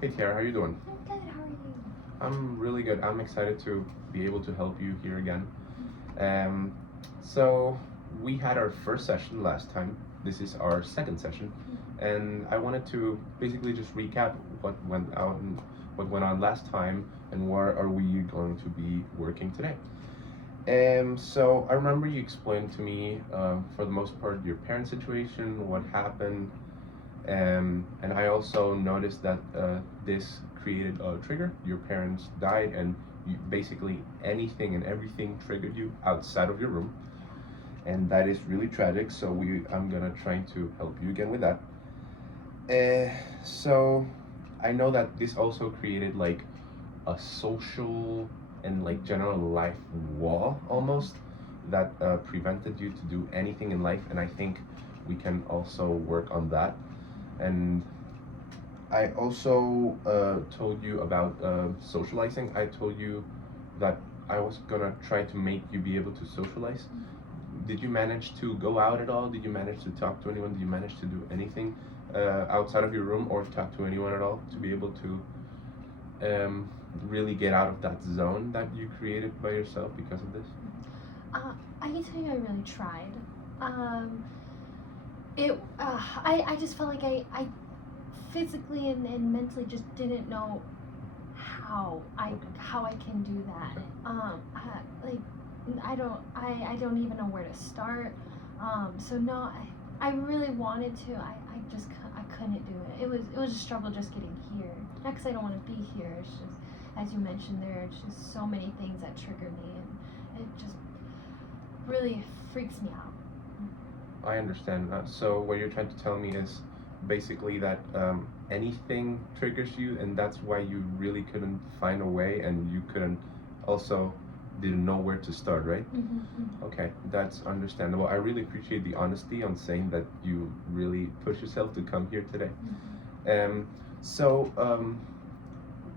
Hey Tiara, how you doing? I'm good. How are you? I'm really good. I'm excited to be able to help you here again. Um, so we had our first session last time. This is our second session, and I wanted to basically just recap what went out and what went on last time, and where are we going to be working today. So I remember you explained to me, for the most part, your parent situation, what happened, and I also noticed that this created a trigger. Your parents died, and basically anything and everything triggered you outside of your room, and that is really tragic. So I'm gonna try to help you again with that. So I know that this also created like a social and like general life wall almost that prevented you to do anything in life, and I think we can also work on that. And I also told you about socializing. I told you that I was gonna try to make you be able to socialize. Did you manage to go out at all? Did you manage to talk to anyone? Did you manage to do anything outside of your room or talk to anyone at all to be able to really get out of that zone that you created by yourself because of this? I can tell you I really tried. Um, I just felt like I physically and mentally just didn't know how I can do that. Okay. Like I don't even know where to start. So no, I really wanted to. I just I couldn't do it. It was a struggle just getting here. Not because I don't want to be here. It's just as you mentioned, there's just so many things that trigger me, and it just really freaks me out. I understand. So what you're trying to tell me is basically that anything triggers you, and that's why you really couldn't find a way, and you couldn't also didn't know where to start, right? Okay, that's understandable. I really appreciate the honesty on saying that you really push yourself to come here today. Um, so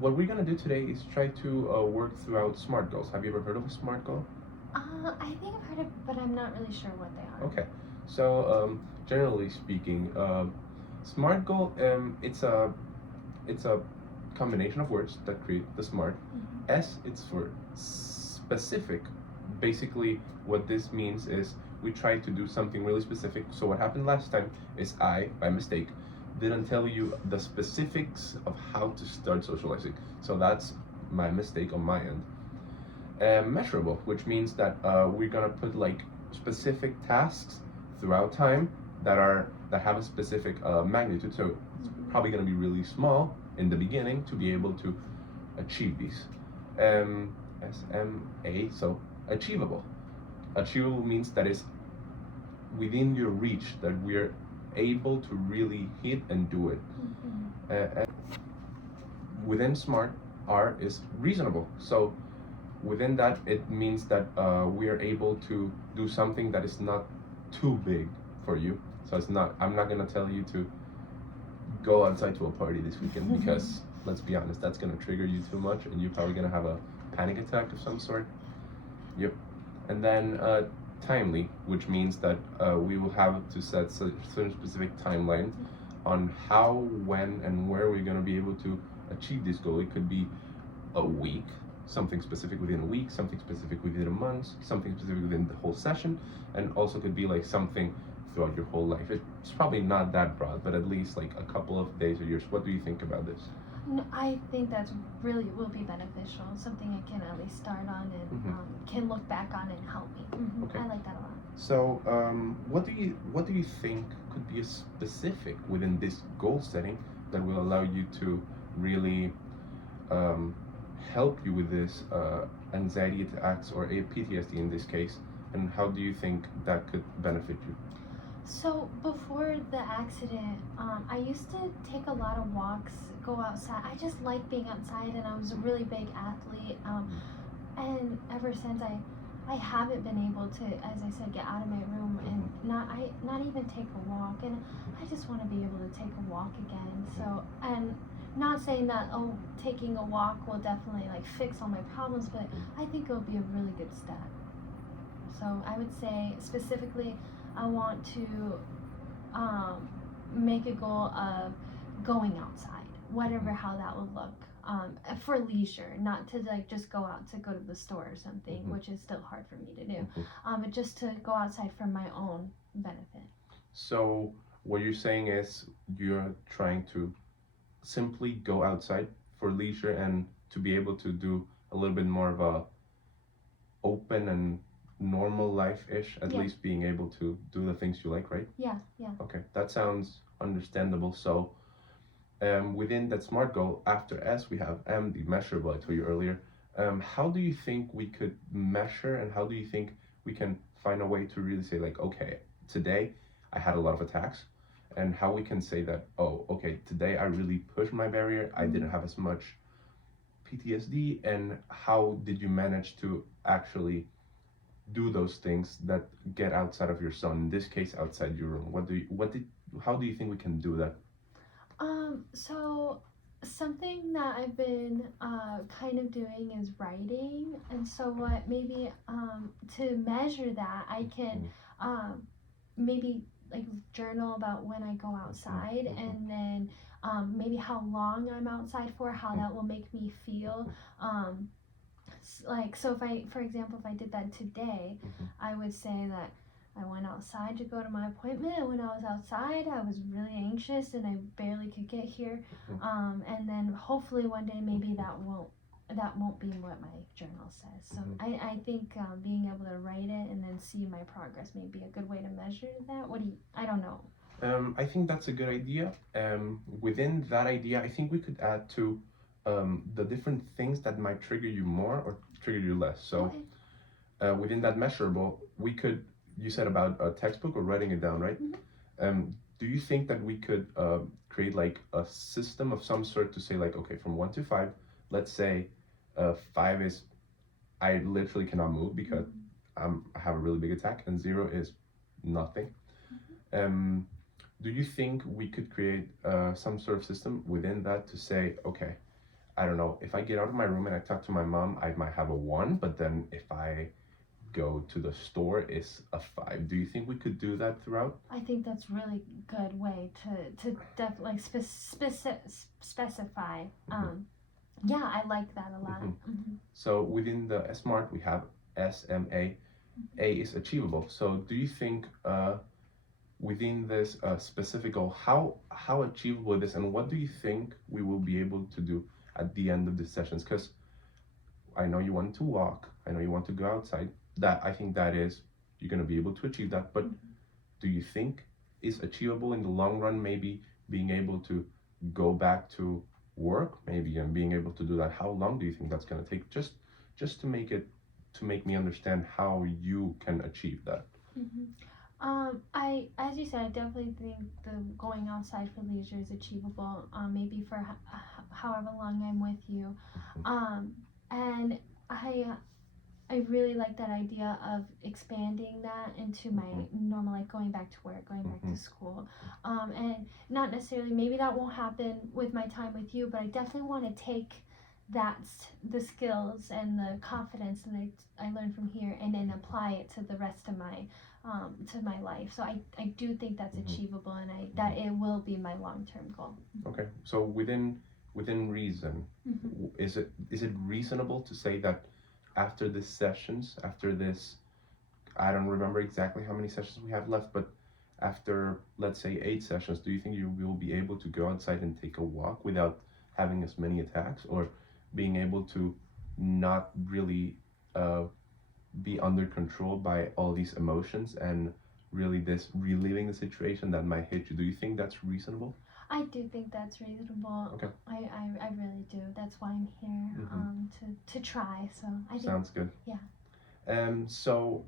what we're gonna do today is try to work throughout SMART goals. Have you ever heard of a SMART goal? I think I've heard it, but I'm not really sure what they are. Okay, so generally speaking, SMART goal it's a combination of words that create the SMART. S it's for specific. Basically, what this means is we try to do something really specific. So what happened last time is I, by mistake, didn't tell you the specifics of how to start socializing. So that's my mistake on my end. Measurable, which means that we're gonna put like specific tasks throughout time that have a specific magnitude. So it's probably gonna be really small in the beginning to be able to achieve these. SMA, so achievable. Achievable means that is within your reach, that we're able to really hit and do it. And within SMART, R is reasonable. So within that, it means that we are able to do something that is not too big for you. So it's not. I'm not gonna tell you to go outside to a party this weekend because let's be honest, that's gonna trigger you too much, and you're probably gonna have a panic attack of some sort. Yep. And then timely, which means that we will have to set certain specific timeline on how, when, and where we're gonna be able to achieve this goal. It could be a week, something specific within a week, something specific within a month, something specific within the whole session, and also could be like something throughout your whole life. It's probably not that broad, but at least like a couple of days or years. What do you think about this? No, I think that's really will be beneficial. Something I can at least start on and can look back on and help me. Okay. I like that a lot. So, what do you think could be a specific within this goal setting that will allow you to really help you with this anxiety attacks or PTSD in this case, and how do you think that could benefit you? So before the accident, I used to take a lot of walks, go outside. I just like being outside, and I was a really big athlete. And ever since I haven't been able to, as I said, get out of my room and not even take a walk. And I just want to be able to take a walk again. So, and not saying that taking a walk will definitely like fix all my problems, but I think it'll be a really good step. So I would say specifically, I want to make a goal of going outside. whatever how that would look. For leisure, not to like just go out to go to the store or something, which is still hard for me to do. But just to go outside for my own benefit. So what you're saying is you're trying to simply go outside for leisure and to be able to do a little bit more of a open and normal life-ish, at least being able to do the things you like, right? Yeah. Okay, that sounds understandable. So within that SMART goal, after S, we have M, the measurable, I told you earlier. How do you think we could measure, and how do you think we can find a way to really say, like, okay, today I had a lot of attacks, and how we can say that, oh, okay, today I really pushed my barrier, I didn't have as much PTSD, and how did you manage to actually do those things that get outside of your zone, in this case outside your room? How do you think we can do that? So something that I've been kind of doing is writing, and so what maybe to measure that I can maybe like journal about when I go outside, and then maybe how long I'm outside for, how that will make me feel. Like, so if I, for example, if I did that today, I would say that I went outside to go to my appointment, and when I was outside I was really anxious and I barely could get here. And then hopefully one day maybe that won't be what my journal says. So I think being able to write it and then see my progress may be a good way to measure that. I don't know. I think that's a good idea. Within that idea, I think we could add to the different things that might trigger you more or trigger you less. So within that measurable, you said about a textbook or writing it down, right? Do you think that we could create like a system of some sort to say, like, okay, from 1 to 5, let's say 5 is I literally cannot move because I have a really big attack, and 0 is nothing. Do you think we could create some sort of system within that to say, okay, I don't know, if I get out of my room and I talk to my mom, I might have a 1, but then if I go to the store, it's a 5. Do you think we could do that throughout? I think that's really good way to definitely specify. Yeah, I like that a lot. So within the SMART, we have SMA. A is achievable. So do you think within this specific goal, how achievable it is, and what do you think we will be able to do at the end of the sessions? Because I know you want to walk, I know you want to go outside. That I think that is, you're going to be able to achieve that, but do you think is achievable in the long run, maybe being able to go back to work, maybe, and being able to do that? How long do you think that's going to take, just to make me understand how you can achieve that? As you said, I definitely think the going outside for leisure is achievable. Maybe for however long I'm with you, and I really like that idea of expanding that into my normal, like going back to work, going back to school, and not necessarily, maybe that won't happen with my time with you, but I definitely want to take the skills and the confidence that I learned from here and then apply it to the rest of my life. So I do think that's achievable, and that it will be my long-term goal. Okay, so within reason, is it reasonable to say that after this sessions, after this, I don't remember exactly how many sessions we have left, but after, let's say, 8 sessions, do you think you will be able to go outside and take a walk without having as many attacks, or being able to not really be under control by all these emotions and really this reliving the situation that might hit you? Do you think that's reasonable? I do think that's reasonable. Okay. I really do. That's why I'm here, to try. So I think sounds good. Yeah. So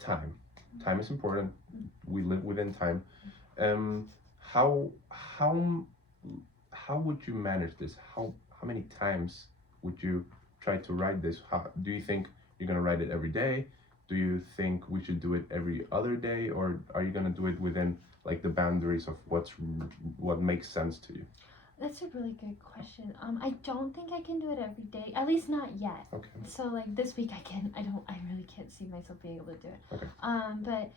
time is important. We live within time. How would you manage this? How many times would you try to write this? Do you think you're gonna write it every day? Do you think we should do it every other day, or are you gonna do it within like the boundaries of what makes sense to you? That's a really good question. I don't think I can do it every day, at least not yet. Okay. So like this week I really can't see myself being able to do it. Okay. But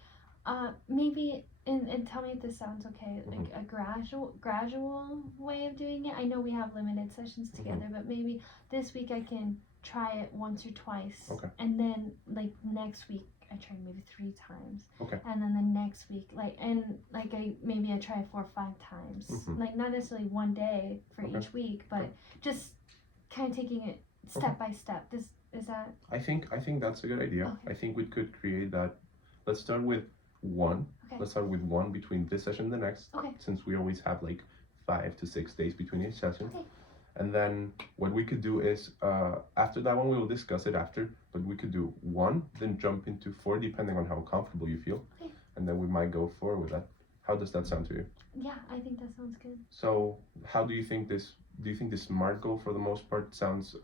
Maybe, and tell me if this sounds okay, like a gradual way of doing it. I know we have limited sessions together, but maybe this week I can try it once or twice. Okay. And then like next week I try maybe 3 times. Okay. And then the next week, I try 4 or 5 times. Like not necessarily one day for each week, but just kind of taking it step by step. Is that? I think that's a good idea. Okay. I think we could create that. Let's start with one. Okay. Let's start with one between this session and the next. Okay. Since we always have like 5 to 6 days between each session. Okay. And then what we could do is after that one we will discuss it after. But we could do 1, then jump into 4 depending on how comfortable you feel. Okay. And then we might go 4 with that. How does that sound to you? Yeah, I think that sounds good. So how do you think this? Do you think the SMART goal for the most part sounds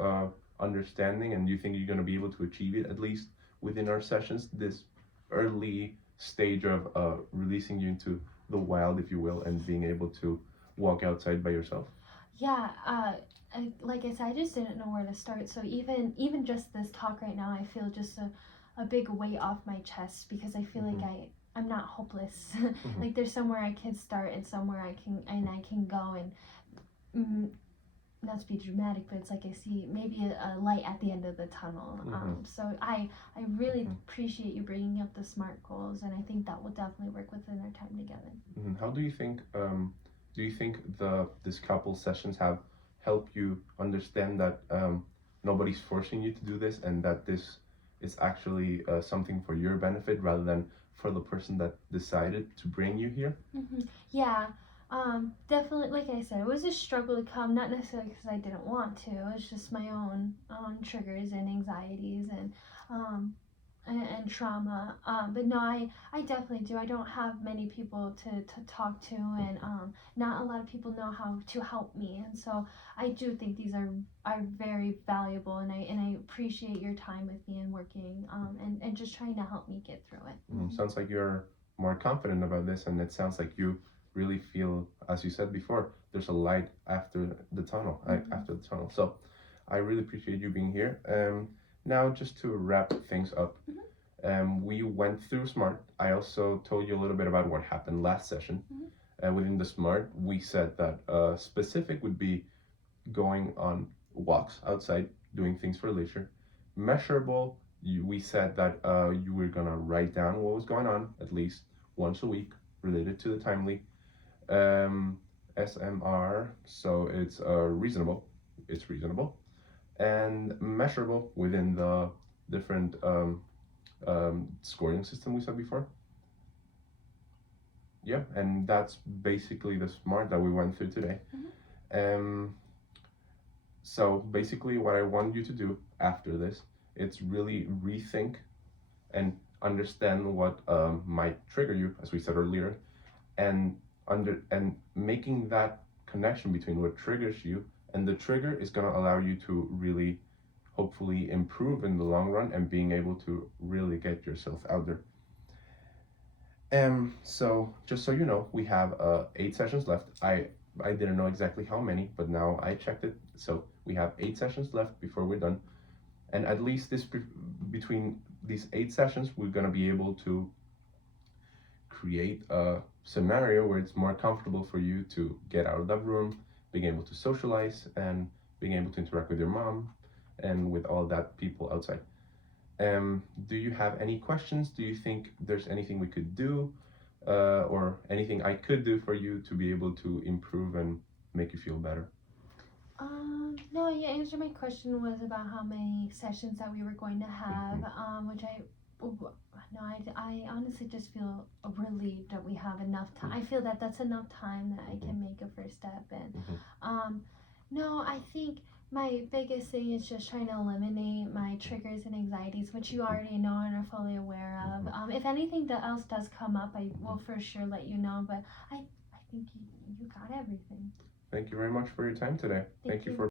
understanding, and do you think you're going to be able to achieve it at least within our sessions? This early stage of releasing you into the wild, if you will, and being able to walk outside by yourself. Yeah. Like I said, I just didn't know where to start. So even just this talk right now, I feel just a big weight off my chest because I feel like I'm not hopeless. Like there's somewhere I can start and somewhere I can go and not to be dramatic, but it's like I see maybe a light at the end of the tunnel. So I really appreciate you bringing up the SMART goals, and I think that will definitely work within our time together. How do you think? Do you think this couple sessions have helped you understand that nobody's forcing you to do this, and that this is actually something for your benefit rather than for the person that decided to bring you here? Yeah. Definitely, like I said, it was a struggle to come, not necessarily because I didn't want to. It was just my own triggers and anxieties and trauma. But no, I definitely do. I don't have many people to talk to, and not a lot of people know how to help me. And so I do think these are very valuable, and I appreciate your time with me and working and just trying to help me get through it. Sounds like you're more confident about this, and it sounds like you really feel, as you said before, there's a light after the tunnel. So I really appreciate you being here. Now just to wrap things up, we went through SMART. I also told you a little bit about what happened last session. Within the SMART, we said that specific would be going on walks outside, doing things for leisure. Measurable, we said that you were gonna write down what was going on at least once a week related to the timely. SMR, so it's reasonable. It's reasonable, and measurable within the different scoring system we said before. Yeah, and that's basically the SMART that we went through today. So basically, what I want you to do after this, it's really rethink and understand what might trigger you, as we said earlier, and making that connection between what triggers you, and the trigger is going to allow you to really hopefully improve in the long run and being able to really get yourself out there. So just so you know, we have 8 sessions left. I didn't know exactly how many, but now I checked it. So we have 8 sessions left before we're done, and at least between these 8 sessions, we're going to be able to create a scenario where it's more comfortable for you to get out of that room, being able to socialize, and being able to interact with your mom and with all that people outside. Do you have any questions? Do you think there's anything we could do or anything I could do for you to be able to improve and make you feel better? No, you answered my question was about how many sessions that we were going to have, which I honestly just feel relieved that we have enough time. I feel that that's enough time that I can make a first step. And no, I think my biggest thing is just trying to eliminate my triggers and anxieties, which you already know and are fully aware of. If anything else does come up, I will for sure let you know. But I think you got everything. Thank you very much for your time today. Thank you for